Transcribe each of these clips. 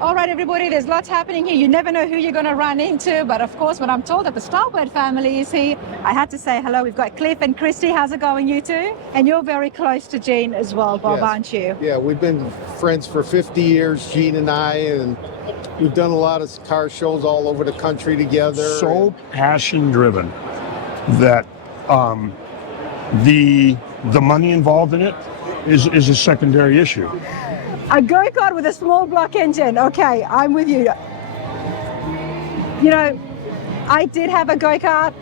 All right, everybody, there's lots happening here. You never know who you're going to run into. But of course, when I'm told that the Starbird family is here, I had to say hello. We've got Cliff and Christy. How's it going, you two? And you're very close to Gene as well, Bob, Yes. aren't you? Yeah, we've been friends for 50 years, Gene and I, and we've done a lot of car shows all over the country together. So passion driven that the money involved in it is a secondary issue. A go-kart with a small block engine. Okay, I'm with you. You know, I did have a go-kart.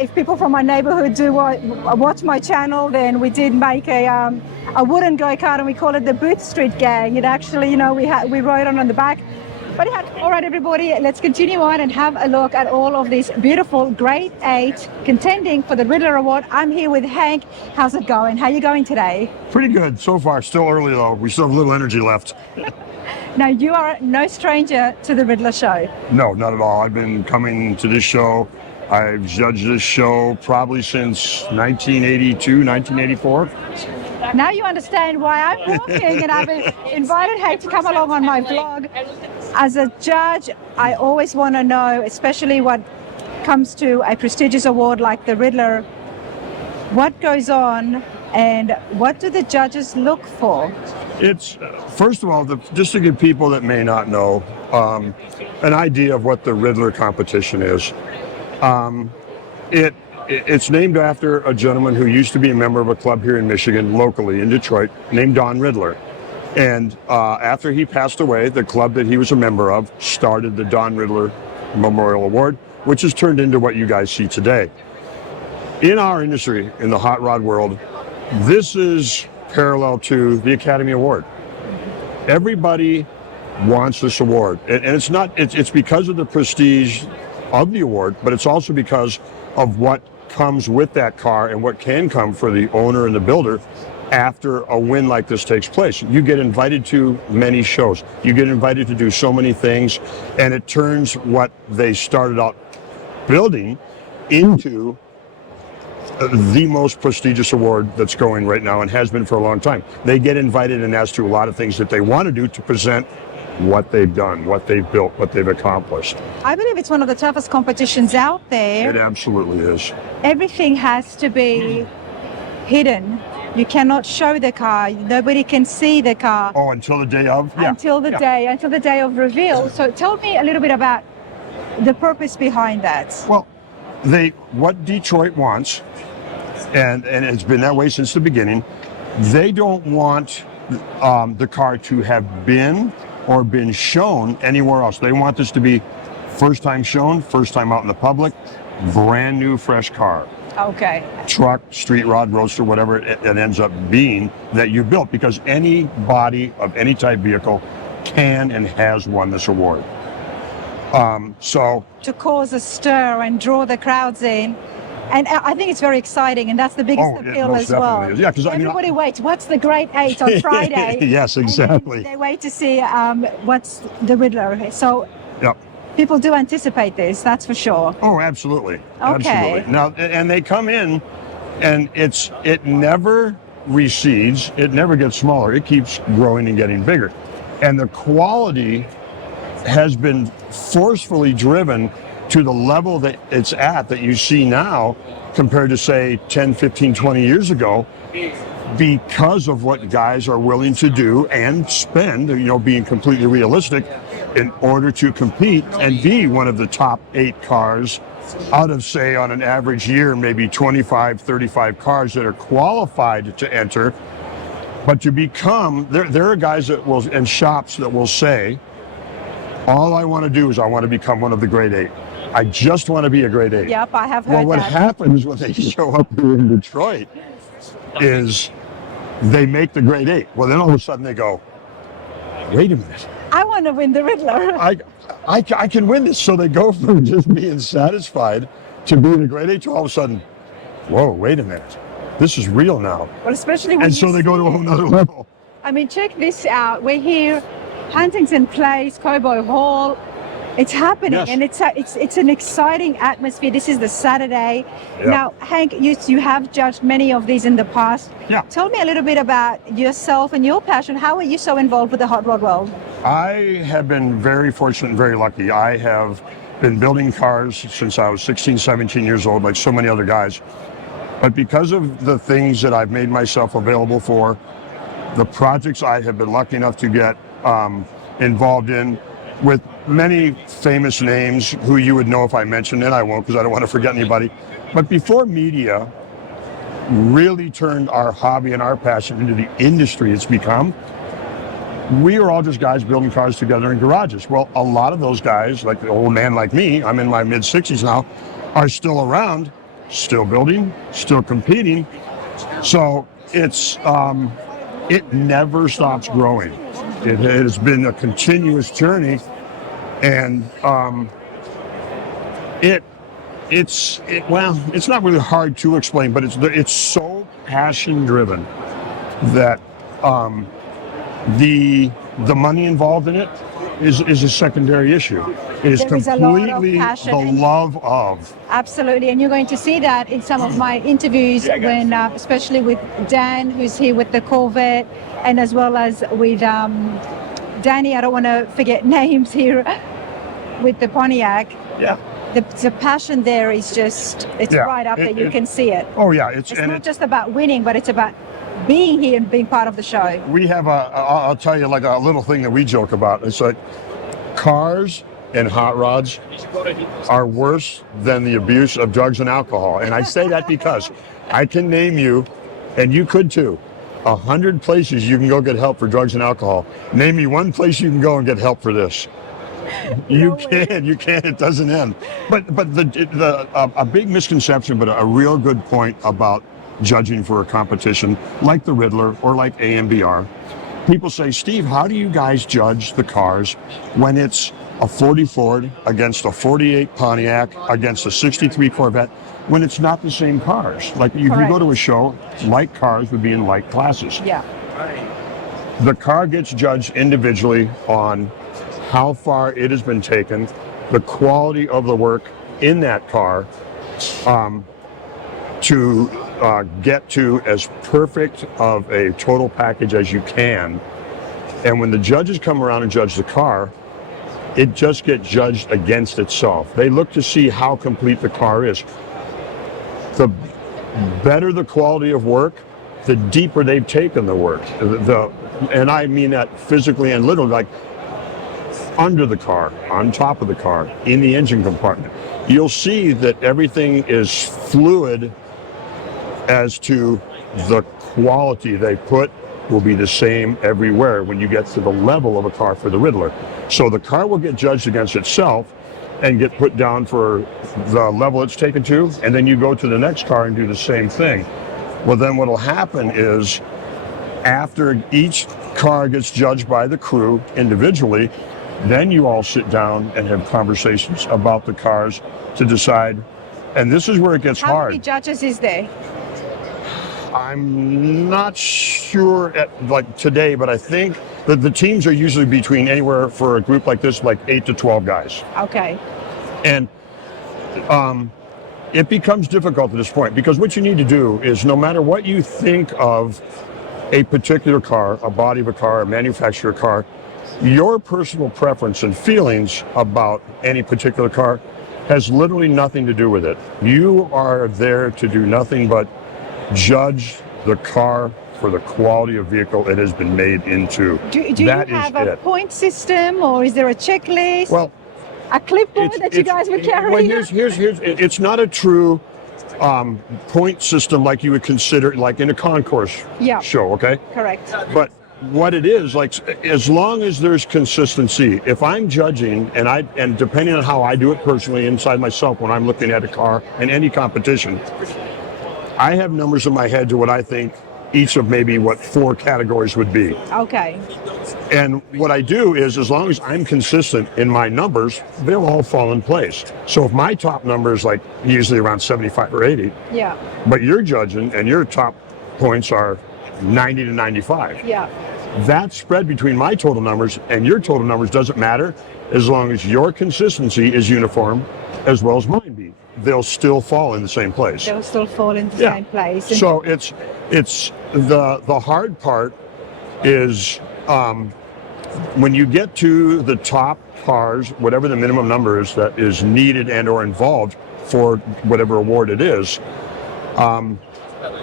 If people from my neighborhood do watch my channel, then we did make a wooden go-kart, and we call it the Booth Street Gang. It actually, you know, we rode on the back. But all right, everybody, let's continue on and have a look at all of these beautiful Grade 8 contending for the Ridler Award. I'm here with Hank. How's it going? How are you going today? Pretty good so far. Still early though. We still have a little energy left. Now, you are no stranger to the Ridler show. No, not at all. I've been coming to this show. I've judged this show probably since 1982, 1984. Now you understand why I'm walking, and I've invited Hank to come along on my vlog. As a judge, I always want to know, especially what comes to a prestigious award like the Ridler, what goes on and what do the judges look for? It's, first of all, just to give people that may not know an idea of what the Ridler competition is. It's named after a gentleman who used to be a member of a club here in Michigan, locally in Detroit, named Don Ridler. And after he passed away, the club that he was a member of started the Don Ridler Memorial Award, which has turned into what you guys see today. In our industry, in the hot rod world, this is parallel to the Academy Award. Everybody wants this award. And it's because of the prestige of the award, but it's also because of what comes with that car and what can come for the owner and the builder after a win like this takes place. You get invited to many shows. You get invited to do so many things, and it turns what they started out building into the most prestigious award that's going right now and has been for a long time. They get invited and asked to a lot of things that they want to do to present what they've done, what they've built, what they've accomplished. I believe it's one of the toughest competitions out there. It absolutely is. Everything has to be hidden. You cannot show the car. Nobody can see the car. Oh, until the day of? Yeah. Until the day of reveal. So tell me a little bit about the purpose behind that. Well, what Detroit wants, and it's been that way since the beginning, they don't want the car to have been or been shown anywhere else. They want this to be first time shown, first time out in the public, brand new, fresh car. Okay. Truck, street rod, roadster, whatever it ends up being that you built, because any body of any type vehicle can and has won this award. To cause a stir and draw the crowds in. And I think it's very exciting, and that's the biggest appeal as well. Is. Yeah, because everybody waits. What's the Grade 8 on Friday? Yes, exactly. They wait to see what's the Riddler. So yep. People do anticipate this, that's for sure. Oh, absolutely. Okay. Absolutely. Now, and they come in, and it never recedes. It never gets smaller. It keeps growing and getting bigger. And the quality has been forcefully driven to the level that it's at that you see now compared to, say, 10, 15, 20 years ago, because of what guys are willing to do and spend, being completely realistic, in order to compete and be one of the top 8 cars out of, say, on an average year, maybe 25, 35 cars that are qualified to enter. But to become, there are guys that will, and shops that will say, all I want to do is I want to become one of the Grade 8. I just want to be a Grade 8. Yep, I have heard Well, what happens when they show up here in Detroit is they make the Grade 8. Well, then all of a sudden they go, wait a minute. I want to win the Riddler. I can win this. So they go from just being satisfied to being a Grade 8 to all of a sudden, whoa, wait a minute. This is real now. Well, especially when and so they go to a whole nother level. I mean, check this out. We're here, Huntington Place, Cobo Hall. It's happening, Yes. and it's an exciting atmosphere. This is the Saturday. Yeah. Now, Hank, you have judged many of these in the past. Yeah. Tell me a little bit about yourself and your passion. How are you so involved with the hot rod world? I have been very fortunate and very lucky. I have been building cars since I was 16, 17 years old, like so many other guys. But because of the things that I've made myself available for, the projects I have been lucky enough to get involved in with many famous names who you would know if I mentioned it. I won't because I don't want to forget anybody. But before media really turned our hobby and our passion into the industry it's become, we are all just guys building cars together in garages. Well, a lot of those guys, like the old man like me, I'm in my mid-60s now, are still around, still building, still competing. So it's it never stops growing. It has been a continuous journey, and it's not really hard to explain, but it's so passion driven that the money involved in it is a secondary issue. It is There is a lot of completely passion the and- love of. Absolutely, and you're going to see that in some of my interviews, when, especially with Dan, who's here with the Corvette, and as well as with Danny. I don't want to forget names here with the Pontiac. Yeah. The passion there is just, it's Yeah, right up there. You can see it. Oh yeah, It's not just about winning, but it's about being here and being part of the show. We have I'll tell you like a little thing that we joke about. It's like cars and hot rods are worse than the abuse of drugs and alcohol. And I say that because I can name you, and you could too, 100 places you can go get help for drugs and alcohol. Name me one place you can go and get help for this. You can, it doesn't end. But a big misconception, but a real good point about judging for a competition like the Ridler or like AMBR. People say, Steve, how do you guys judge the cars when it's a 40 Ford against a 48 Pontiac against a 63 Corvette, when it's not the same cars? Like if you go to a show, like cars would be in like classes. Yeah. The car gets judged individually on how far it has been taken, the quality of the work in that car, to get to as perfect of a total package as you can. And when the judges come around and judge the car, it just gets judged against itself. They look to see how complete the car is. The better the quality of work, the deeper they've taken the work. And I mean that physically and literally, like under the car, on top of the car, in the engine compartment. You'll see that everything is fluid as to the quality they put will be the same everywhere when you get to the level of a car for the Ridler. So the car will get judged against itself and get put down for the level it's taken to, and then you go to the next car and do the same thing. Well, then what'll happen is after each car gets judged by the crew individually, then you all sit down and have conversations about the cars to decide, and this is where it gets How hard. many judges is there? I'm not sure at like today, but I think that the teams are usually between anywhere for a group like this, like 8 to 12 guys. Okay. And it becomes difficult at this point because what you need to do is no matter what you think of a particular car, a body of a car, a manufacturer car, your personal preference and feelings about any particular car has literally nothing to do with it. You are there to do nothing but judge the car for the quality of vehicle it has been made into. Do you have a point system, or is there a checklist? Well, a clipboard that you guys would carry? Well, here's it's not a true point system like you would consider like in a concourse show, okay? Correct. But what it is, like, as long as there's consistency, if I'm judging and depending on how I do it personally inside myself when I'm looking at a car in any competition, I have numbers in my head to what I think each of maybe what 4 categories would be. Okay. And what I do is, as long as I'm consistent in my numbers, they'll all fall in place. So if my top number is like usually around 75 or 80, Yeah. but you're judging and your top points are 90 to 95. Yeah. That spread between my total numbers and your total numbers doesn't matter as long as your consistency is uniform as well as mine be. They'll still fall in the same place. They'll still fall in the same place. And So it's the hard part is when you get to the top cars, whatever the minimum number is that is needed and or involved for whatever award it is,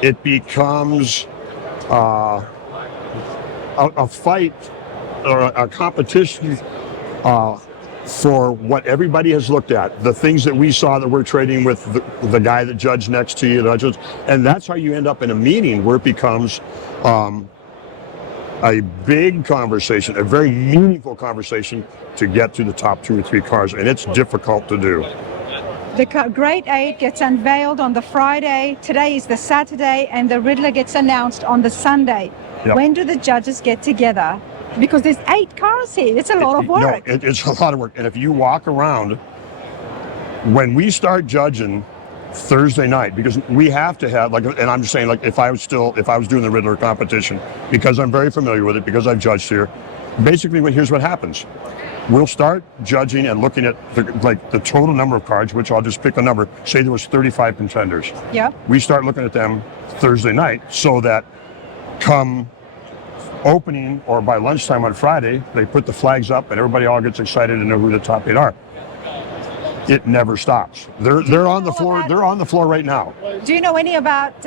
it becomes a fight or a competition for what everybody has looked at, the things that we saw that we're trading with the guy that judged next to you, and that's how you end up in a meeting where it becomes a big conversation, a very meaningful conversation to get to the top 2 or 3 cars, and it's difficult to do. the Grade 8 gets unveiled on the Friday. Today is the Saturday, and the Ridler gets announced on the Sunday. Yep. When do the judges get together? Because there's 8 cars here. It's a lot of work. No, it's a lot of work. And if you walk around, when we start judging Thursday night, because we have to have, like, and I'm just saying, like, if I was doing the Ridler competition, because I'm very familiar with it, because I've judged here, basically here's what happens. We'll start judging and looking at the total number of cards, which I'll just pick a number. Say there was 35 contenders. Yeah. We start looking at them Thursday night so that come opening or by lunchtime on Friday, they put the flags up and everybody all gets excited to know who the top 8 are. It never stops. They're on the floor. They're on the floor right now. Do you know any about,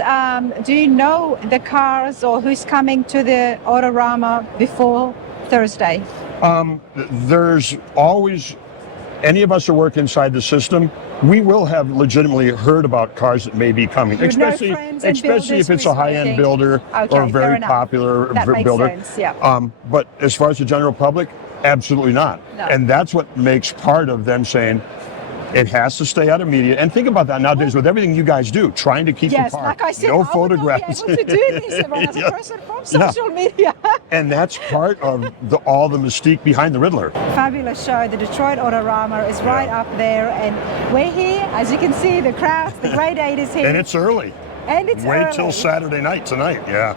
do you know the cars or who's coming to the Autorama before Thursday? There's always, any of us who work inside the system, we will have legitimately heard about cars that may be coming, especially if it's a high-end builder or a very popular builder. Sense, yeah. But as far as the general public, absolutely not. No. And that's what makes part of them saying it has to stay out of media. And think about that nowadays with everything you guys do, trying to keep Yes, apart. like I said, no I photographs. would not be able to do this if I was a person from social media. And that's part of all the mystique behind the Ridler. Fabulous show. The Detroit Autorama is right up there, and we're here. As you can see, the crowds, the Grade 8 is here. And it's early. And it's Wait early. till Saturday night tonight, yeah.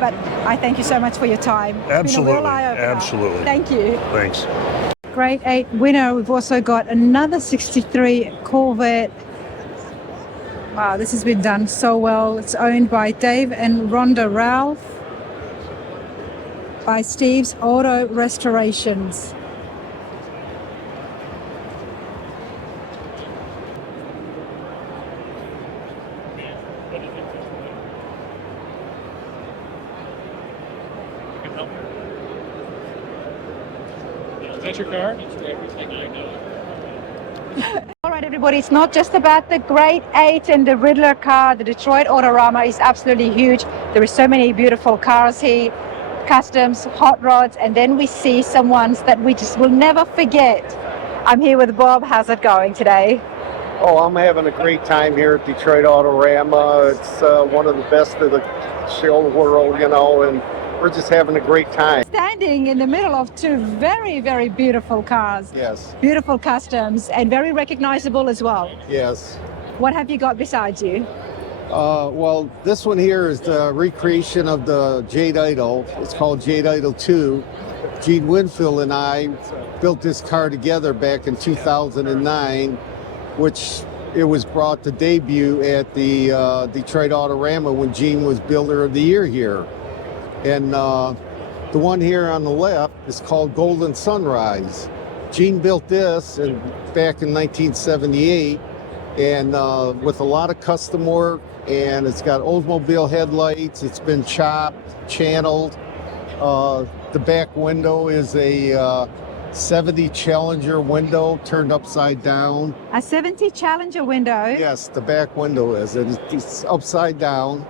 But I thank you so much for your time. It's been a real eye-opener. Absolutely. Thank you. Thanks. Grade 8 winner. We've also got another 63 Corvette. Wow, this has been done so well. It's owned by Dave and Rhonda Ralph, by Steve's Auto Restorations. Is that your car? All right, everybody, it's not just about the Grade 8 and the Ridler car. The Detroit Autorama is absolutely huge. There are so many beautiful cars here, customs, hot rods, and then we see some ones that we just will never forget. I'm here with Bob. How's it going today? Oh, I'm having a great time here at Detroit Autorama. It's one of the best of the show world, you know, and we're just having a great time. Standing in the middle of 2 very, very beautiful cars. Yes, Beautiful customs and very recognizable as well. yes. What have you got beside you? Well, this one here is the recreation of the Jade Idol. It's called Jade Idol 2. Gene Winfield and I built this car together back in 2009, which it was brought to debut at the Detroit Autorama when Gene was Builder of the Year here. And the one here on the left is called Golden Sunrise. Gene built this back in 1978, and with a lot of custom work, and it's got Oldsmobile headlights. It's been chopped, channeled. The back window is a 70 Challenger window turned upside down. A 70 Challenger window. Yes, the back window is. It's upside down.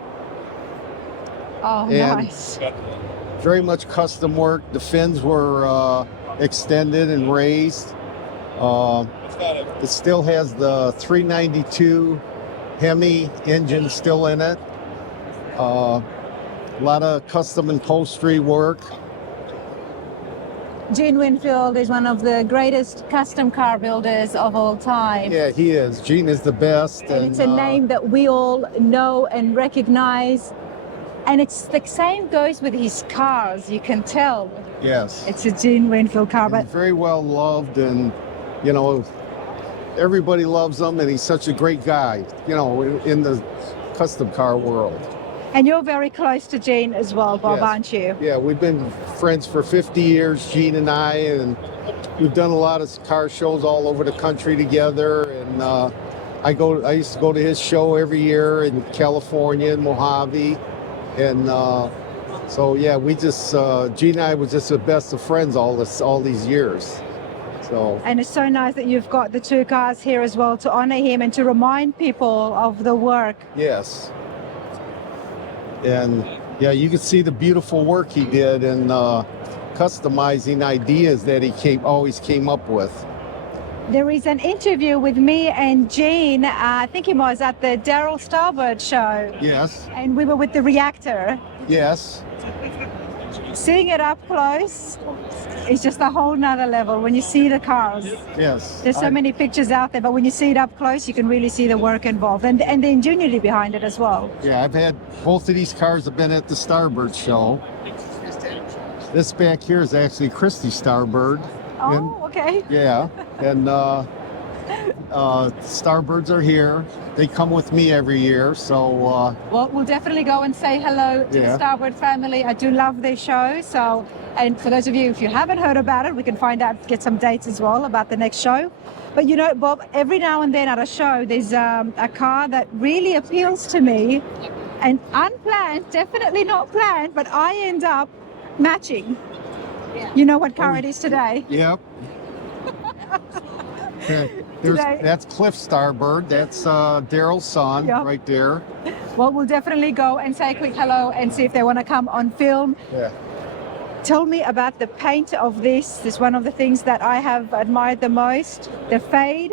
Oh, And- nice. Very much custom work. The fins were extended and raised. It still has the 392 Hemi engine still in it. A lot of custom upholstery work. Gene Winfield is one of the greatest custom car builders of all time. Yeah, he is. Gene is the best. And it's a name that we all know and recognize. And it's the same goes with his cars. You can tell Yes. it's a Gene Winfield car. But He's very well loved, and you know, everybody loves him, and he's such a great guy, you know, in the custom car world. and you're very close to Gene as well, Bob, Yes. aren't you? Yeah, we've been friends for 50 years, Gene and I, and we've done a lot of car shows all over the country together. And I used to go to his show every year in California, in Mojave, and so yeah, we just Gene and I was just the best of friends all these years. So And it's so nice that you've got the two cars here as well to honor him and to remind people of the work. yes, and yeah, you can see the beautiful work he did and customizing ideas that he always came up with. There is an interview with me and Gene, I think it was at the Daryl Starbird show, Yes, and we were with the reactor. yes, Seeing it up close is just a whole nother level when you see the cars. yes. There's so many pictures out there, but when you see it up close, you can really see the work involved and the ingenuity behind it as well. Yeah, I've had both of these cars have been at the Starbird show. This back here is actually Christy Starbird. Oh, okay. Yeah, and Starbirds are here. They come with me every year, so Well, we'll definitely go and say hello to the Yeah. Starbird family. I do love their show. So, and for those of you, if you haven't heard about it, we can find out, get some dates as well about the next show. But you know, Bob, every now and then at a show, there's a car that really appeals to me, and unplanned, definitely not planned, but I end up matching. You know what car it is today? yep. That's Cliff Starbird. That's Daryl's son Yep. right there. Well, we'll definitely go and say a quick hello and see if they want to come on film. Yeah. Tell me about the paint of this. This is one of the things that I have admired the most, the fade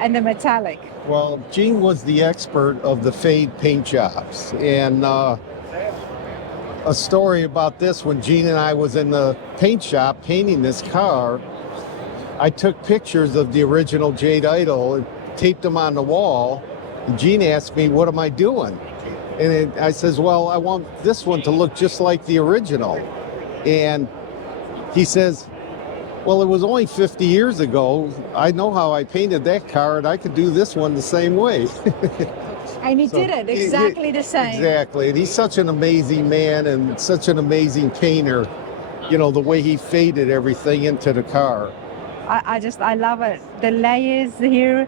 and the metallic. Well, Gene was the expert of the fade paint jobs, and a story about this: when Gene and I was in the paint shop painting this car, I took pictures of the original Jade Idol and taped them on the wall. And Gene asked me, "What am I doing?" And I says, "Well, I want this one to look just like the original." And he says, "Well, it was only 50 years ago. I know how I painted that car, and I could do this one the same way." And he So, did it exactly the same. Exactly. And he's such an amazing man and such an amazing painter, you know, the way he faded everything into the car. I love it. The layers here.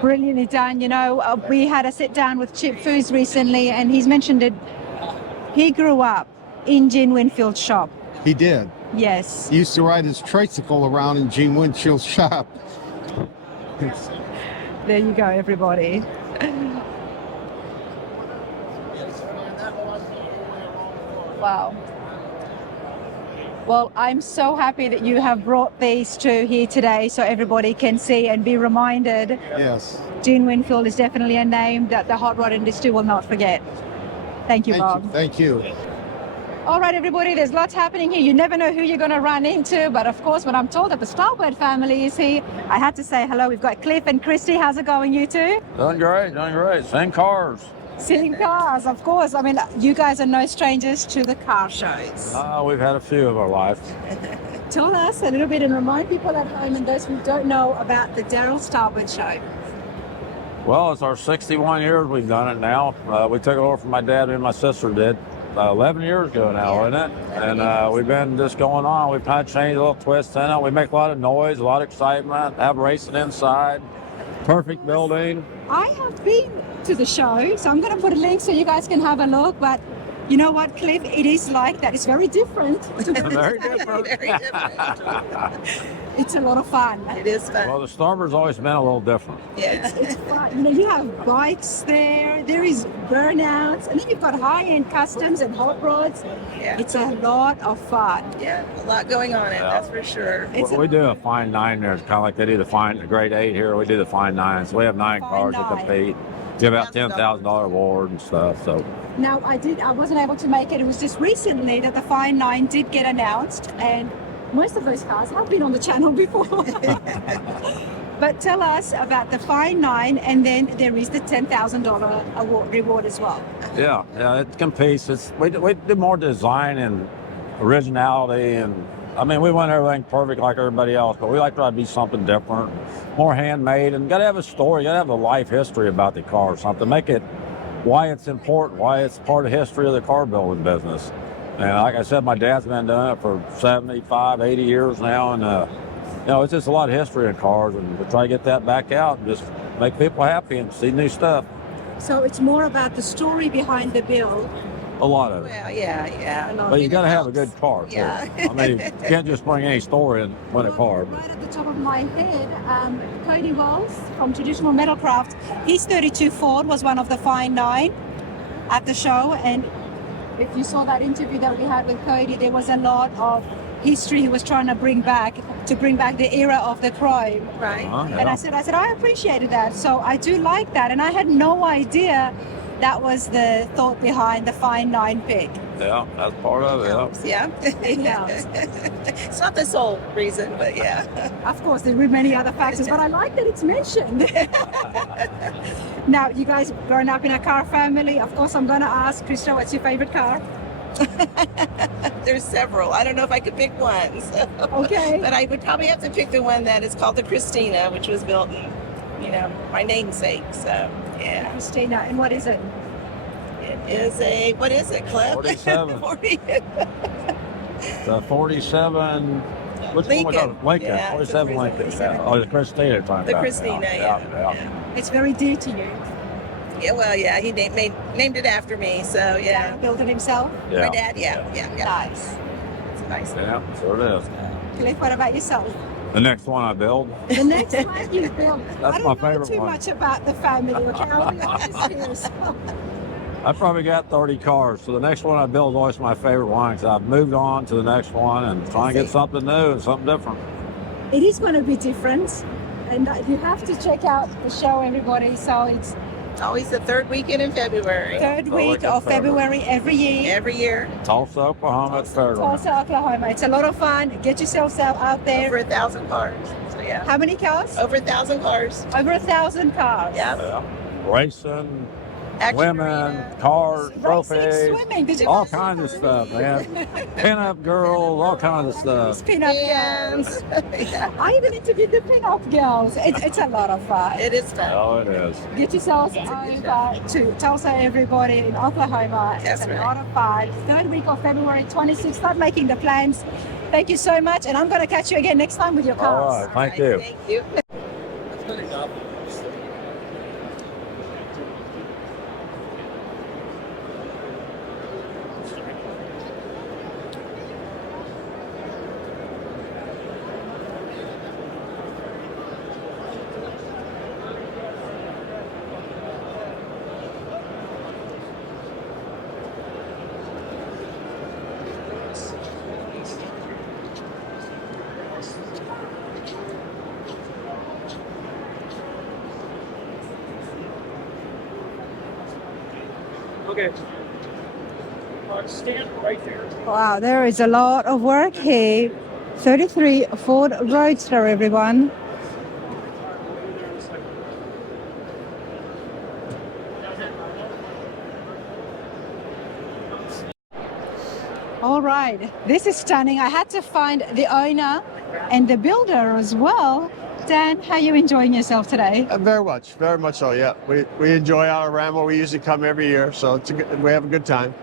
Brilliantly done. You know, we had a sit down with Chip Foos recently, and he's mentioned it. He grew up in Gene Winfield's shop. He did. Yes. He used to ride his tricycle around in Gene Winfield's shop. There you go, everybody. Wow. Well, I'm so happy that you have brought these two here today so everybody can see and be reminded. Yes. Gene Winfield is definitely a name that the hot rod industry will not forget. Thank you, Bob. Thank you. All right, everybody, there's lots happening here. You never know who you're going to run into. But of course, when I'm told that the Starbird family is here, I had to say hello. We've got Cliff and Christy. How's it going, you two? Doing great, doing great. Same cars. Seeing cars, of course. I mean, you guys are no strangers to the car shows. We've had a few of our life. Tell us a little bit and remind people at home and those who don't know about the Daryl Starbird show. Well, it's our 61 years we've done it now. We took it over from my dad and my sister did 11 years ago now, isn't it? And we've been just going on. We've had changed a little twists in it. We make a lot of noise, a lot of excitement, have racing inside. Perfect building. I have been to the show, so I'm going to put a link so you guys can have a look. But you know what, Cliff? It is like that. It's very different. Very different. It's a lot of fun. It is fun. Well, the Starbird's always been a little different. Yeah. It's fun. You know, you have bikes there. There is burnouts, and then you've got high-end customs and hot rods. Yeah. It's a lot of fun. Yeah, a lot going on in it, that's for sure. It's We do a fine 9 there. It's kind of like they do the grade 8 here. We do the fine 9. So we have 9 Fine cars 9. that compete. Give out $10,000 award and stuff. So Now, I wasn't able to make it. It was just recently that the Fine 9 did get announced, and most of those cars have been on the channel before. But tell us about the Fine Nine, and then there is the $10,000 award reward as well. Yeah, it competes. We do more design and originality, and I mean, we want everything perfect like everybody else, but we like to try to be something different, more handmade, and got to have a story, got to have a life history about the car or something, make it why it's important, why it's part of the history of the car building business. And like I said, my dad's been doing it for 75, 80 years now, and you know, it's just a lot of history in cars, and we try to get that back out and just make people happy and see new stuff. So it's more about the story behind the build. A lot of it. Well, yeah. But you got to have a good car, too. Yeah. I mean, you can't just bring any story and win a car. Right at the top of my head, Cody Wells from Traditional Metalcraft, his 32 Ford was one of the Fine Nine at the show. And if you saw that interview that we had with Cody, there was a lot of history he was trying to bring back the era of the chrome. Right. Yeah. And I said, I appreciated that. So I do like that. And I had no idea that was the thought behind the Fine Nine pick. Yeah, that's part of it. Yeah. It helps. It's not the sole reason, but yeah. Of course, there were many other factors, but I like that it's mentioned. Now, you guys growing up in a car family, of course, I'm going to ask, Krista, what's your favorite car? There's several. I don't know if I could pick one. So. Okay. But I would probably have to pick the one that is called the Christina, which was built in, my namesake. So, yeah. Christina, and what is it? It is what is it, Cliff? 47. 40. The 47, which Lincoln. one was that? Lincoln, Yeah, 47 the Lincoln. 47. Yeah. Oh, the Christina you're talking The about. Christina, yeah. It's very dear to you. Yeah, well, yeah, he named it after me, so yeah. Built it himself? Yeah. My dad, yeah. Nice. It's a nice. Yeah, sure it is. Cliff, what about yourself? The next one I build. The next one you built. That's I don't my know favorite too one. much about the family, okay? I'll be honest here. So. I probably got 30 cars, so the next one I build is always my favorite one because I've moved on to the next one and trying to get something new and something different. It is going to be different, and you have to check out the show, everybody. So it's Always the third weekend in February. third week of February every year. Every year. Tulsa, Oklahoma, at Fairgrounds. Tulsa, Oklahoma. It's a lot of fun. Get yourselves out there. Over 1,000 cars. So yeah. How many cars? Over 1,000 cars. Over 1,000 cars. Yeah. Yeah. Racing, Action women, arena. cars, Racing, trophies, swimming. Did you all guys- kinds of stuff, man. Pin-up girls, all kinds of stuff. Pin-up Bands. girls. Yeah. I even interviewed the pin-up girls. It's a lot of fun. It is fun. Oh, it is. Get yourselves over to Tulsa, everybody, in Oklahoma. That's It's a right. lot of fun. Third week of February 26th. Start making the plans. Thank you so much, and I'm going to catch you again next time with your All cars. right, thank you. Thank you. Okay. Stand right there. Wow, there is a lot of work here. 33 Ford Roadster, everyone. All right, this is stunning. I had to find the owner and the builder as well. Dan, how are you enjoying yourself today? Very much so. Yeah, we enjoy Autorama. We usually come every year, so we have a good time.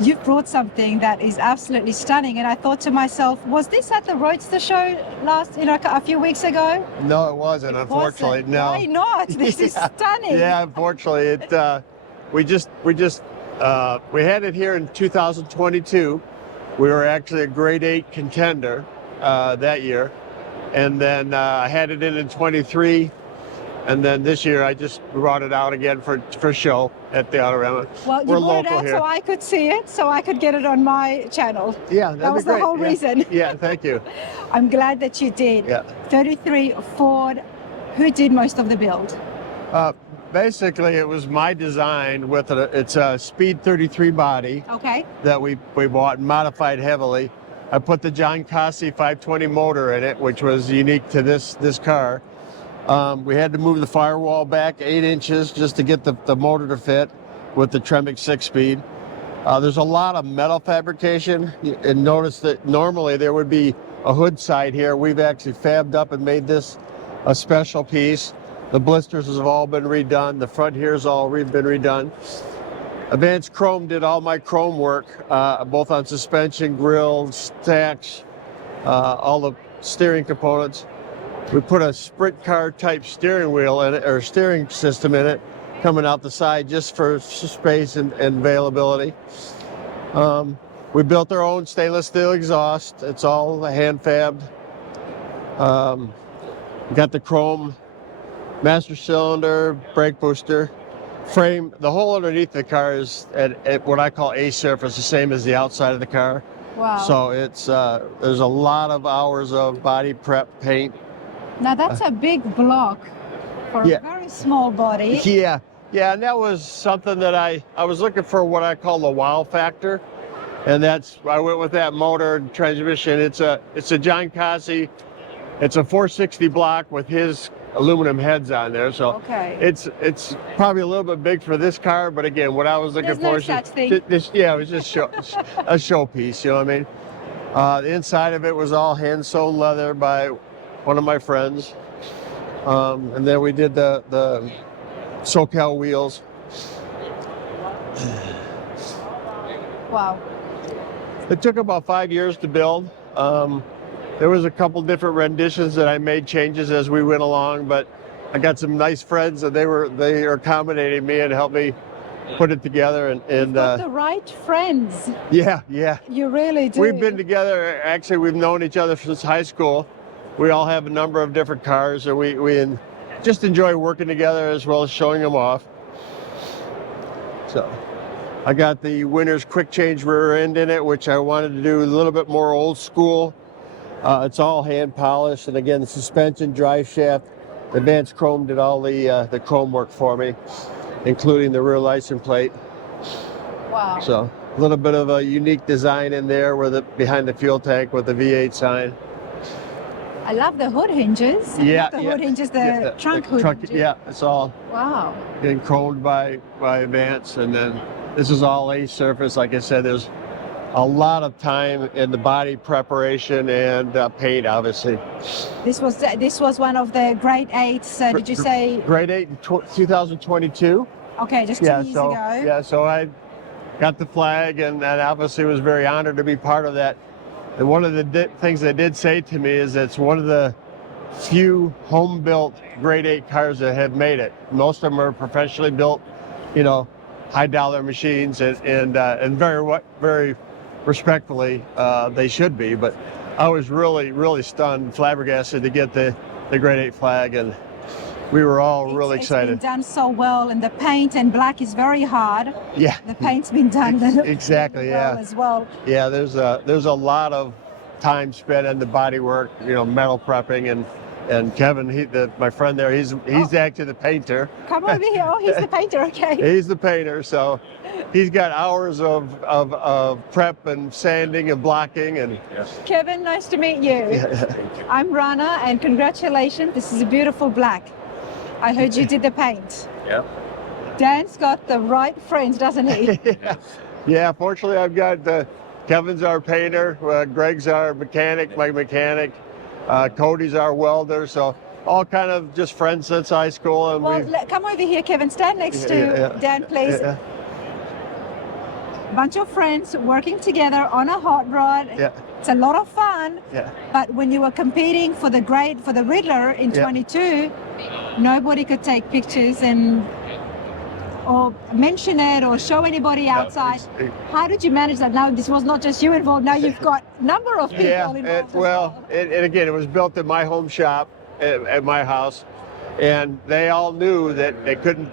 You've brought something that is absolutely stunning, and I thought to myself, was this at the Roadster show a few weeks ago? No, it wasn't. Unfortunately, Wasn't. no. Why not? This is stunning. Yeah, unfortunately, we had it here in 2022. We were actually a grade 8 contender that year, and then I had it in 23. And then this year, I just brought it out again for show at the Autorama. Well, you We're brought it local out here. so I could see it, so I could get it on my channel. Yeah, That was the whole reason. Yeah, thank you. I'm glad that you did. Yeah. 33 Ford. Who did most of the build? Basically, it was my design with it's a Speed 33 body Okay. that we bought and modified heavily. I put the John Cossey 520 motor in it, which was unique to this car. We had to move the firewall back 8 inches just to get the motor to fit with the Tremec 6-speed. There's a lot of metal fabrication, and notice that normally there would be a hood side here. We've actually fabbed up and made this a special piece. The blisters have all been redone. The front here has all been redone. Advanced Chrome did all my chrome work, both on suspension, grill, stacks, all the steering components. We put a sprint car type steering wheel in it, or steering system in it, coming out the side just for space and availability. We built our own stainless steel exhaust. It's all hand fabbed. Got the chrome master cylinder, brake booster, frame. The whole underneath the car is at what I call A surface, the same as the outside of the car. Wow. So it's there's a lot of hours of body prep, paint. Now that's a big block for Yeah. a very small body. Yeah, and that was something that I was looking for, what I call the wow factor, and I went with that motor and transmission. It's a John Cossey. It's a 460 block with his aluminum heads on there, so Okay. it's probably a little bit big for this car, but again, what I was looking There's no for such thing. it was just a showpiece, you know what I mean? The inside of it was all hand sewn leather by one of my friends, and then we did the SoCal wheels. Wow. It took about 5 years to build. There was a couple different renditions that I made changes as we went along, but I got some nice friends, and they are accommodating me and helped me put it together. And Got the right friends. yeah, You really do. we've been together. Actually, we've known each other since high school. We all have a number of different cars, and we just enjoy working together as well as showing them off. So I got the Winner's quick change rear end in it, which I wanted to do a little bit more old school. It's all hand polished, and again, the suspension, drive shaft, Advanced Chrome did all the chrome work for me, including the rear license plate. Wow. So a little bit of a unique design in there behind the fuel tank with the V8 sign. I love the hood hinges. Yeah, Not the yeah. hood hinges, the trunk hood hinges. Yeah, it's all Wow. getting chromed by Advance, and then this is all A surface. Like I said, there's a lot of time in the body preparation and paint, obviously. This was one of the grade 8s. Did you say? Grade 8 in 2022. Okay, just 2 years ago. Yeah, so I got the flag, and obviously was very honored to be part of that. And one of the things they did say to me is it's one of the few home-built grade 8 cars that have made it. Most of them are professionally built, high-dollar machines, and very respectfully, they should be. But I was really, really stunned, flabbergasted to get the grade 8 flag, and we were all really excited. It's been done so well, and the paint and black is very hard. Yeah. The paint's been done Exactly, really well yeah. as well. Yeah, there's a lot of time spent in the body work, metal prepping, and Kevin, my friend there, he's actually the painter. Come over here. Oh, he's the painter. Okay. He's the painter, so he's got hours of prep and sanding and blocking and. Kevin, nice to meet you. I'm Rana, and congratulations. This is a beautiful black. I heard you did the paint. Yeah. Dan's got the right friends, doesn't he? Yeah, fortunately I've got Kevin's our painter, Greg's our mechanic, my mechanic, Cody's our welder, so all kind of just friends since high school. And Well, come over here, Kevin. Stand next to Dan, please. Yeah. Bunch of friends working together on a hot rod. Yeah. It's a lot of fun. Yeah. But when you were competing for the Ridler in 22, nobody could take pictures or mention it or show anybody outside. How did you manage that? Now, this was not just you involved. Now you've got a number of people involved. And again, it was built in my home shop at my house, and they all knew that they couldn't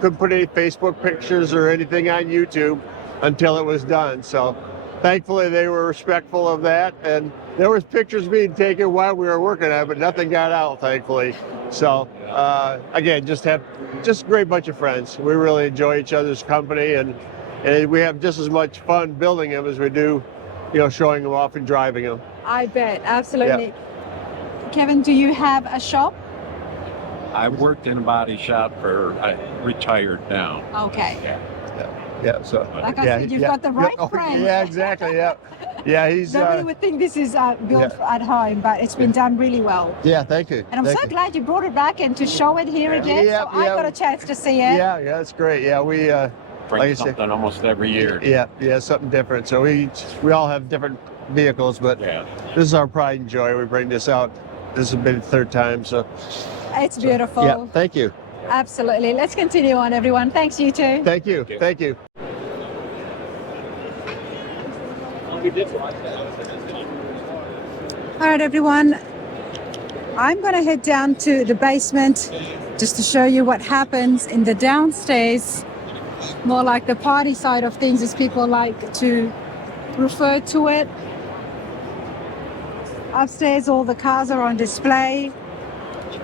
put any Facebook pictures or anything on YouTube until it was done. So thankfully they were respectful of that, and there was pictures being taken while we were working on it, but nothing got out, thankfully. So again, just a great bunch of friends. We really enjoy each other's company, and we have just as much fun building them as we do, showing them off and driving them. I bet, absolutely. Yeah. Kevin, do you have a shop? I worked in a body shop I retired now. Okay. Yeah. So Like I said, you've got the right friend. Yeah, exactly. Yeah. Yeah, he's. Nobody would think this is built at home, but it's been done really well. Yeah, thank you. And I'm so glad you brought it back and to show it here again. Yeah, so I got a chance to see it. Yeah, that's great. Yeah, we Bring like I something said, almost every year. yeah, something different. So we all have different vehicles, but Yeah. this is our pride and joy. We bring this out. This has been the third time, so It's beautiful. yeah. Thank you. Absolutely. Let's continue on, everyone. Thanks, you two. Thank you. Thank you. All right, everyone. I'm going to head down to the basement just to show you what happens in the downstairs, more like the party side of things, as people like to refer to it. Upstairs, all the cars are on display.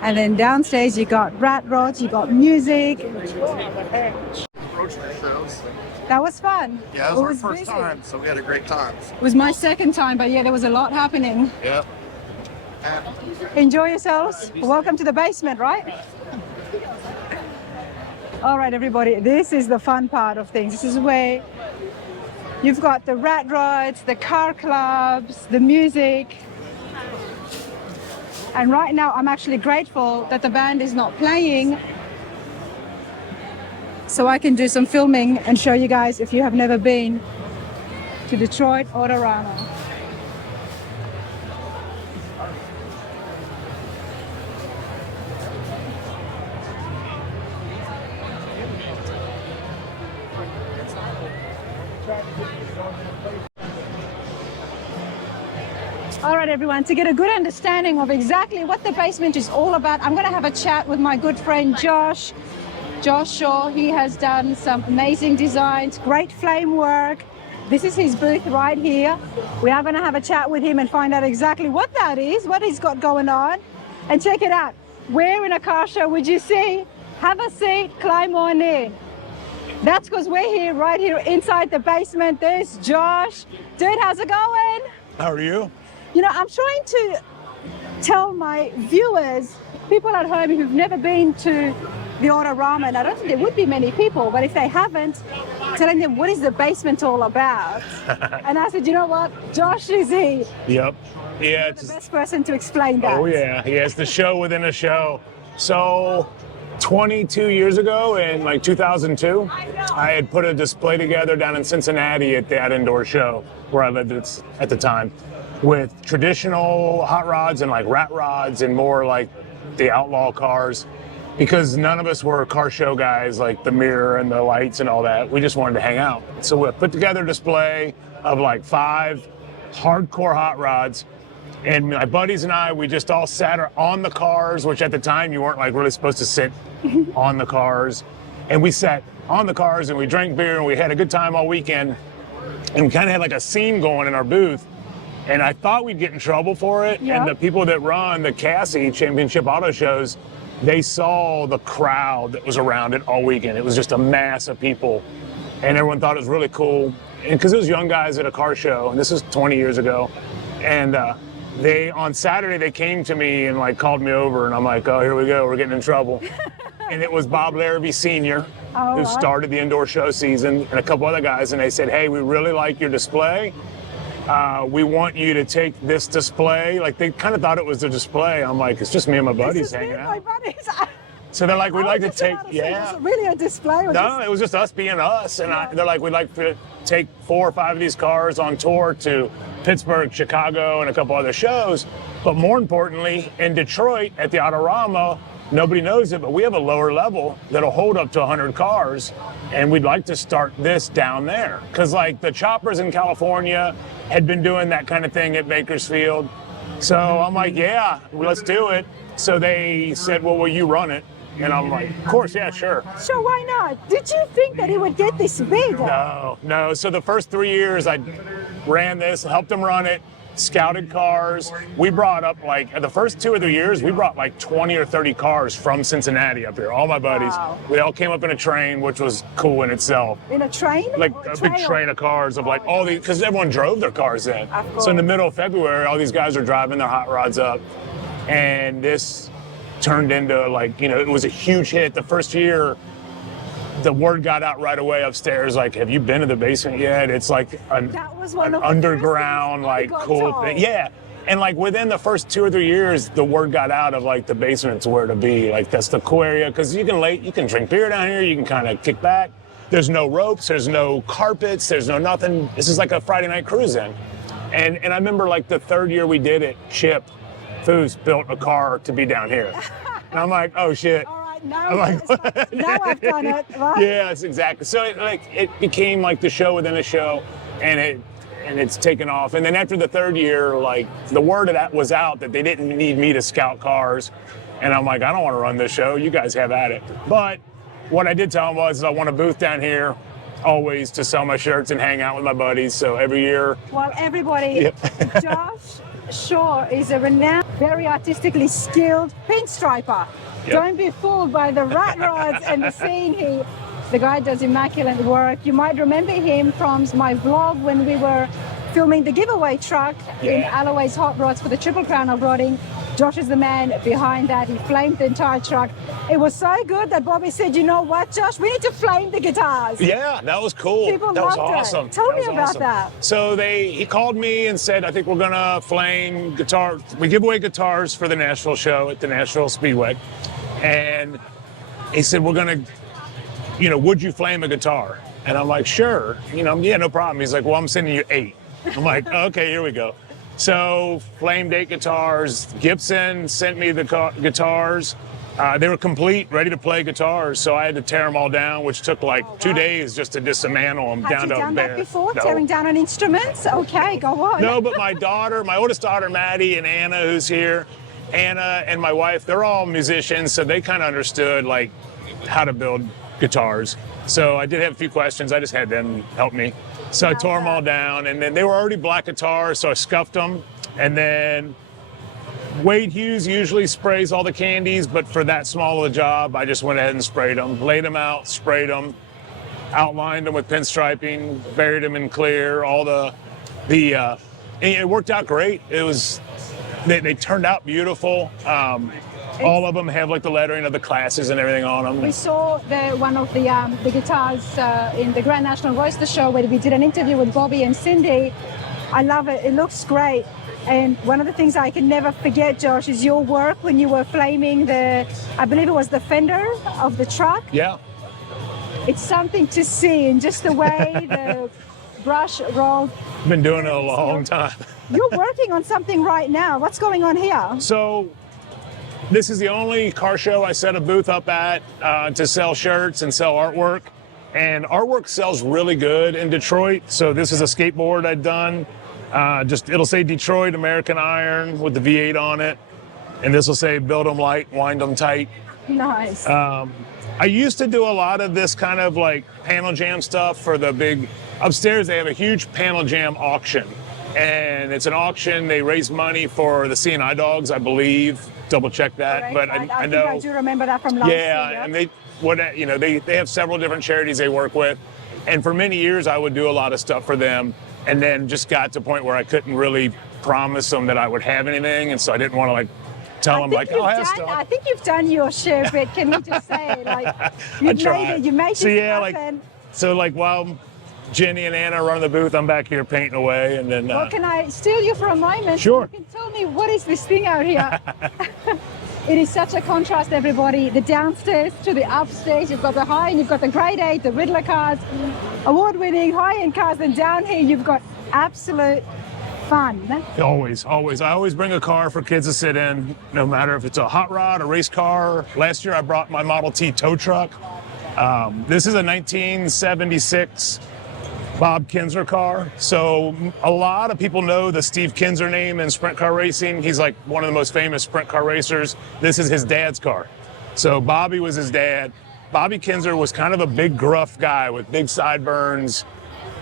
And then downstairs, you got rat rods, you got music. That was fun. Yeah, it was our first busy. time, so we had a great time. It was my second time, but yeah, there was a lot happening. Yep. Enjoy yourselves. Welcome to the basement, right? All right, everybody, this is the fun part of things. This is where you've got the rat rides, the car clubs, the music. And right now, I'm actually grateful that the band is not playing, so I can do some filming and show you guys if you have never been to Detroit Autorama. All right, everyone, to get a good understanding of exactly what the basement is all about, I'm going to have a chat with my good friend Josh Shaw. He has done some amazing designs, great flame work. This is his booth right here. We are going to have a chat with him and find out exactly what that is, what he's got going on. And check it out. Where in a car show would you see? Have a seat, climb on in. That's because we're here, right here inside the basement. There's Josh. Dude, how's it going? How are you? You know, I'm trying to tell my viewers, people at home who've never been to the Autorama, and I don't think there would be many people, but if they haven't, telling them what is the basement all about. And I said, you know what, Josh is here. Yep. Yeah, You're the best person to explain that. Oh yeah, it's the show within a show. So 22 years ago, in like 2002, I had put a display together down in Cincinnati at that indoor show where I lived at the time, with traditional hot rods and like rat rods and more like the outlaw cars, because none of us were car show guys like the mirror and the lights and all that. We just wanted to hang out. So we put together a display of like 5 hardcore hot rods. And my buddies and I, we just all sat on the cars, which at the time you weren't like really supposed to sit on the cars. And we sat on the cars and we drank beer and we had a good time all weekend. And we kind of had like a scene going in our booth. And I thought we'd get in trouble for it. Yeah. And the people that run the Cassie Championship Auto Shows, they saw the crowd that was around it all weekend. It was just a mass of people. And everyone thought it was really cool. And because it was young guys at a car show, and this is 20 years ago. And on Saturday, they came to me and like called me over. And I'm like, oh, here we go. We're getting in trouble. And it was Bob Larrabee Sr., who started the indoor show season, and a couple other guys. And they said, hey, we really like your display. We want you to take this display. Like, they kind of thought it was a display. I'm like, it's just me and my buddies hanging out. My buddies. So they're like, we'd like to take, Was it really a display? Or No, it was just us being us. And they're like, we'd like to take 4 or 5 of these cars on tour to Pittsburgh, Chicago, and a couple other shows. But more importantly, in Detroit at the Autorama, nobody knows it, but we have a lower level that'll hold up to 100 cars. And we'd like to start this down there. Because like the choppers in California had been doing that kind of thing at Bakersfield. So I'm like, yeah, let's do it. So they said, well, will you run it? And I'm like, of course, yeah, sure. So why not? Did you think that it would get this big? No. So the first 3 years I ran this, helped them run it, scouted cars. We brought up like, the first 2 or 3 years, we brought like 20 or 30 cars from Cincinnati up here, all my buddies. Wow. We all came up in a train, which was cool in itself. In a train? Like Or a big trail? train of cars of like all these, because everyone drove their cars then. Of So in the course. middle of February, all these guys are driving their hot rods up. And this turned into like, you know, it was a huge hit. The first year, the word got out right away upstairs, like, have you been to the basement yet? It's like an underground, like, cool thing. Yeah. And like within the first 2 or 3 years, the word got out of like the basement's where to be. Like that's the cool area, because you can drink beer down here, you can kind of kick back. There's no ropes, there's no carpets, there's no nothing. This is like a Friday night cruise in. And I remember like the third year we did it, Chip Foose built a car to be down here. And I'm like, oh shit. Now I've done it, right? Yeah, it's exactly. So it became like the show within a show, and it's taken off. And then after the third year, like the word of that was out that they didn't need me to scout cars, and I'm like, I don't want to run this show. You guys have at it. But what I did tell them was I want a booth down here, always to sell my shirts and hang out with my buddies. So every year. Well, everybody, Josh Shaw is a renowned, very artistically skilled pinstriper. Yep. Don't be fooled by the rat rods and the scene. The guy does immaculate work. You might remember him from my vlog when we were filming the giveaway truck in Alloway's Hot Rods for the Triple Crown off-roading. Josh is the man behind that. He flamed the entire truck. It was so good that Bobby said, you know what, Josh, we need to flame the guitars. Yeah, that was cool. People that was loved awesome. It. Tell me about awesome. that. So he called me and said, I think we're gonna flame guitar. We give away guitars for the Nashville show at the Nashville Speedway. And he said, we're gonna, you know, would you flame a guitar? And I'm like, sure, you know, yeah, no problem. He's like, well, I'm sending you 8. I'm like, okay, here we go. So flamed 8 guitars. Gibson sent me the guitars. They were complete, ready to play guitars. So I had to tear them all down, which took like 2 days just to dismantle them down to bare. Have you done that before, No. tearing down an instrument? Okay, go on. No, but my oldest daughter, Maddie, and Anna, who's here, Anna and my wife, they're all musicians, so they kind of understood like how to build guitars. So I did have a few questions. I just had them help me. So I tore them all down, and then they were already black guitars, so I scuffed them. And then Wade Hughes usually sprays all the candies, but for that small of a job, I just went ahead and sprayed them, laid them out, sprayed them, outlined them with pinstriping, buried them in clear, and it worked out great. It was, they turned out beautiful. All of them have like the lettering of the classes and everything on them. We saw one of the guitars in the Grand National Roadster Show where we did an interview with Bobby and Cindy. I love it. It looks great. And one of the things I can never forget, Josh, is your work when you were flaming I believe it was the fender of the truck. Yeah. It's something to see, and just the way the brush rolled. Been doing it a long time. You're working on something right now. What's going on here? So this is the only car show I set a booth up at to sell shirts and sell artwork. And artwork sells really good in Detroit. So this is a skateboard I'd done. It'll say Detroit American Iron with the V8 on it. And this will say build them light, wind them tight. Nice. I used to do a lot of this kind of like panel jam stuff for the big, upstairs they have a huge panel jam auction. And it's an auction, they raise money for the CNI dogs, I believe. Double check that, Correct. but I think know. I do remember that from last year. Yeah, and they have several different charities they work with. And for many years I would do a lot of stuff for them, and then just got to a point where I couldn't really promise them that I would have anything, and so I didn't want to like tell them like, I have stuff. I think you've done your share bit. Can you just say like you made it So yeah, happen. like while Jenny and Anna run the booth, I'm back here painting away, and then. Well, can I steal you for a moment? Sure. You can tell me what is this thing out here? It is such a contrast, everybody. The downstairs to the upstairs. You've got the high and you've got the grade 8, the Ridler cars, award-winning high-end cars, and down here you've got absolute fun. Always. I always bring a car for kids to sit in, no matter if it's a hot rod, a race car. Last year I brought my Model T tow truck. This is a 1976 Bob Kinzer car. So a lot of people know the Steve Kinzer name in sprint car racing. He's like one of the most famous sprint car racers. This is his dad's car. So Bobby was his dad. Bobby Kinzer was kind of a big gruff guy with big sideburns,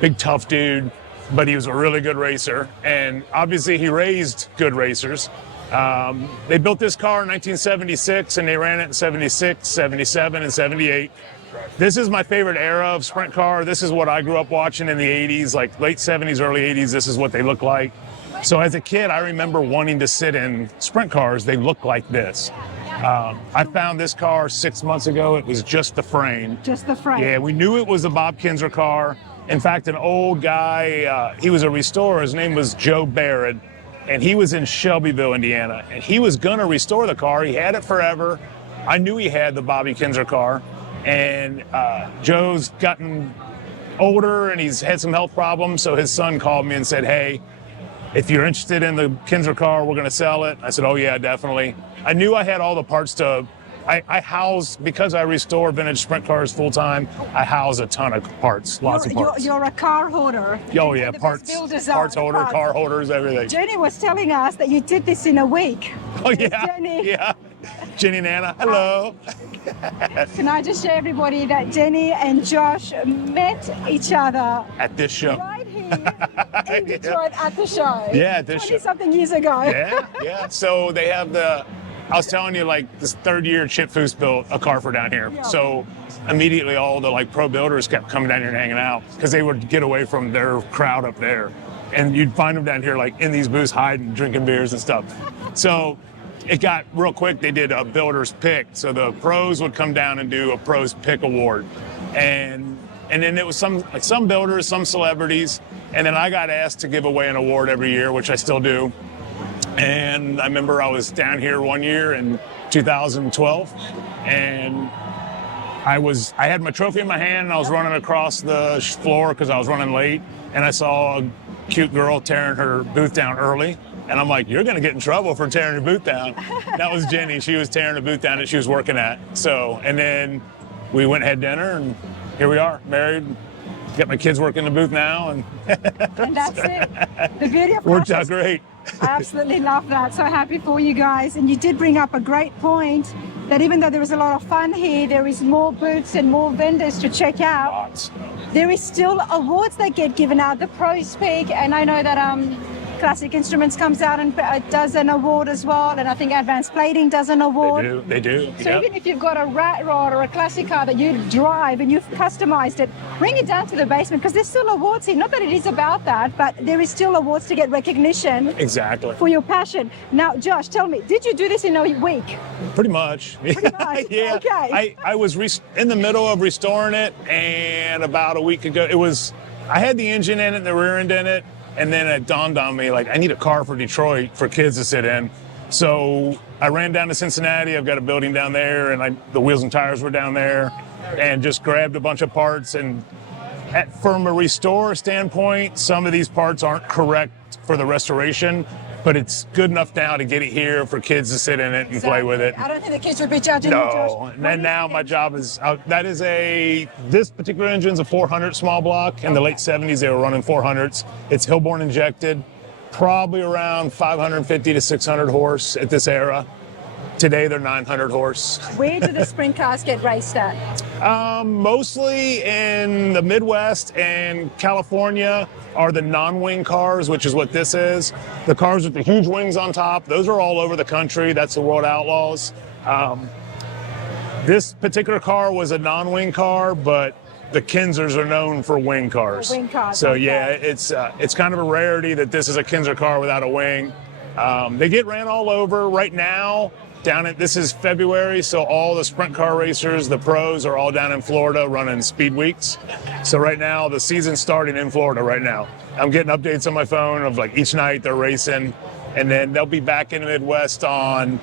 big tough dude, but he was a really good racer. And obviously he raised good racers. They built this car in 1976 and they ran it in 76, 77, and 78. This is my favorite era of sprint car. This is what I grew up watching in the 80s, like late 70s, early 80s. This is what they look like. So as a kid, I remember wanting to sit in sprint cars. They look like this. I found this car 6 months ago. It was just the frame. Just the frame. Yeah, we knew it was a Bob Kinzer car. In fact, an old guy, he was a restorer. His name was Joe Barrett, and he was in Shelbyville, Indiana. And he was going to restore the car. He had it forever. I knew he had the Bobby Kinzer car. And Joe's gotten older, and he's had some health problems. So his son called me and said, hey, if you're interested in the Kinzer car, we're going to sell it. I said, oh, yeah, definitely. I knew I had all the parts to, I house, because I restore vintage sprint cars full time, I house a ton of parts, lots of parts. You're a car hoarder. Oh, yeah, parts holder, car holders, everything. Jenny was telling us that you did this in a week. Oh, yeah, Jenny. yeah. Jenny and Anna, hello. Can I just share everybody that Jenny and Josh met each other at this show. Right here in Detroit at the show. Yeah, at this show. 20-something years ago. Yeah. So they have I was telling you, like, this third year Chip Foose built a car for down here. Yeah. So immediately all the like pro builders kept coming down here and hanging out because they would get away from their crowd up there. And you'd find them down here like in these booths hiding, drinking beers and stuff. So it got real quick. They did a builder's pick. So the pros would come down and do a pros pick award. And then it was some builders, some celebrities. And then I got asked to give away an award every year, which I still do. And I remember I was down here one year in 2012, and I had my trophy in my hand, and I was running across the floor because I was running late, and I saw a cute girl tearing her booth down early, and I'm like, you're going to get in trouble for tearing your booth down. That was Jenny. She was tearing the booth down that she was working at. So, and then we went and had dinner, and here we are, married. Got my kids working the booth now, and that's it. The beauty of worked out great. I absolutely love that. So happy for you guys. And you did bring up a great point that even though there is a lot of fun here, there is more booths and more vendors to check out. Lots. There is still awards that get given out. The pros pick, and I know that Classic Instruments comes out and does an award as well, and I think Advanced Plating does an award. They do. So even if you've got a rat rod or a classic car that you drive and you've customized it, bring it down to the basement because there's still awards here. Not that it is about that, but there is still awards to get recognition. Exactly. For your passion. Now, Josh, tell me, did you do this in a week? Pretty much. Pretty much. Yeah. Okay. I was in the middle of restoring it, and about a week ago, I had the engine in it, the rear end in it. And then it dawned on me, like, I need a car for Detroit for kids to sit in. So I ran down to Cincinnati. I've got a building down there, and the wheels and tires were down there, and just grabbed a bunch of parts. And from a restore standpoint, some of these parts aren't correct for the restoration, but it's good enough now to get it here for kids to sit in it and play with it. I don't think the kids would be judging you, Josh. No, and now my job is, this particular engine's a 400 small block. In the late 70s, they were running 400s. It's Hilborn injected, probably around 550 to 600 horse at this era. Today, they're 900 horse. Where do the sprint cars get raced at? Mostly in the Midwest and California are the non-wing cars, which is what this is. The cars with the huge wings on top, those are all over the country. That's the World Outlaws. This particular car was a non-wing car, but the Kinzers are known for wing cars. Wing cars. So okay. yeah, it's kind of a rarity that this is a Kinzer car without a wing. They get ran all over right now. This is February, so all the sprint car racers, the pros, are all down in Florida running speed weeks. So right now, the season's starting in Florida right now. I'm getting updates on my phone of like each night they're racing, and then they'll be back in the Midwest on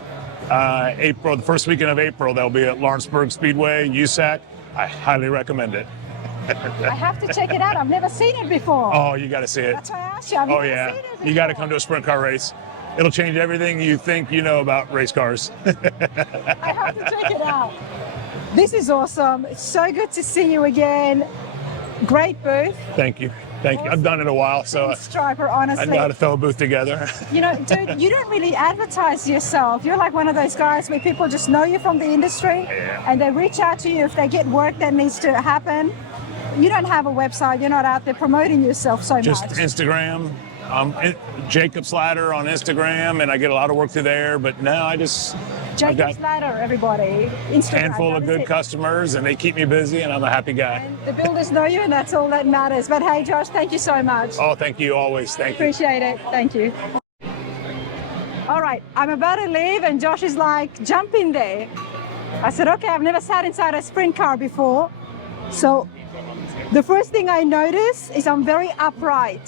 April, the first weekend of April. They'll be at Lawrenceburg Speedway, USAC. I highly recommend it. I have to check it out. I've never seen it before. Oh, you got to see it. That's why I asked you. I've never seen it before. You got to come to a sprint car race. It'll change everything you think you know about race cars. I have to check it out. This is awesome. It's so good to see you again. Great booth. Thank you. Awesome. I've done it a while, so Striper, honestly. I know how to throw a booth together. You know, dude, you don't really advertise yourself. You're like one of those guys where people just know you from the industry, and they reach out to you if they get work that needs to happen. You don't have a website. You're not out there promoting yourself so much. Just Instagram. Jacob Slatter on Instagram, and I get a lot of work through there. But now Jacob Slatter, everybody. Instagram. Handful of good customers, and they keep me busy, and I'm a happy guy. And the builders know you, and that's all that matters. But hey, Josh, thank you so much. Oh, thank you always. Thank you. Appreciate it. Thank you. All right. right, I'm about to leave, and Josh is like, jump in there. I said, okay, I've never sat inside a sprint car before. So the first thing I notice is I'm very upright,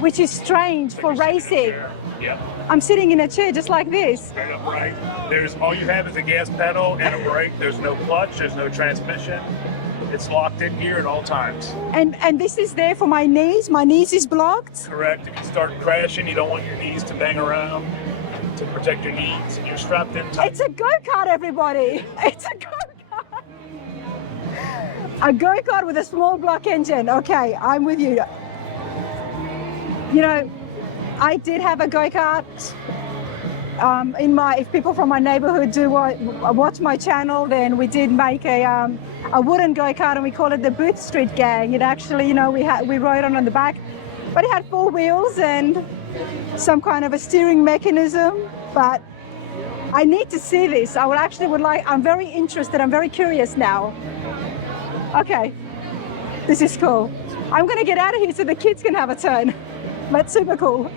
which is strange for racing. Yeah. I'm sitting in a chair just like this. Straight up right. There's all you have is a gas pedal and a brake. There's no clutch. There's no transmission. It's locked in here at all times. And this is there for my knees. My knees is blocked. Correct. If you start crashing, you don't want your knees to bang around to protect your knees. You're strapped in tight. It's a go-kart, everybody. It's a go-kart. A go-kart with a small block engine. Okay, I'm with you. You know, I did have a go-kart. If people from my neighborhood do watch my channel, then we did make a wooden go-kart, and we call it the Booth Street Gang. It actually, you know, we rode on the back, but it had 4 wheels and some kind of a steering mechanism. But I need to see this. I'm very interested. I'm very curious now. Okay, this is cool. I'm gonna get out of here so the kids can have a turn. That's super cool.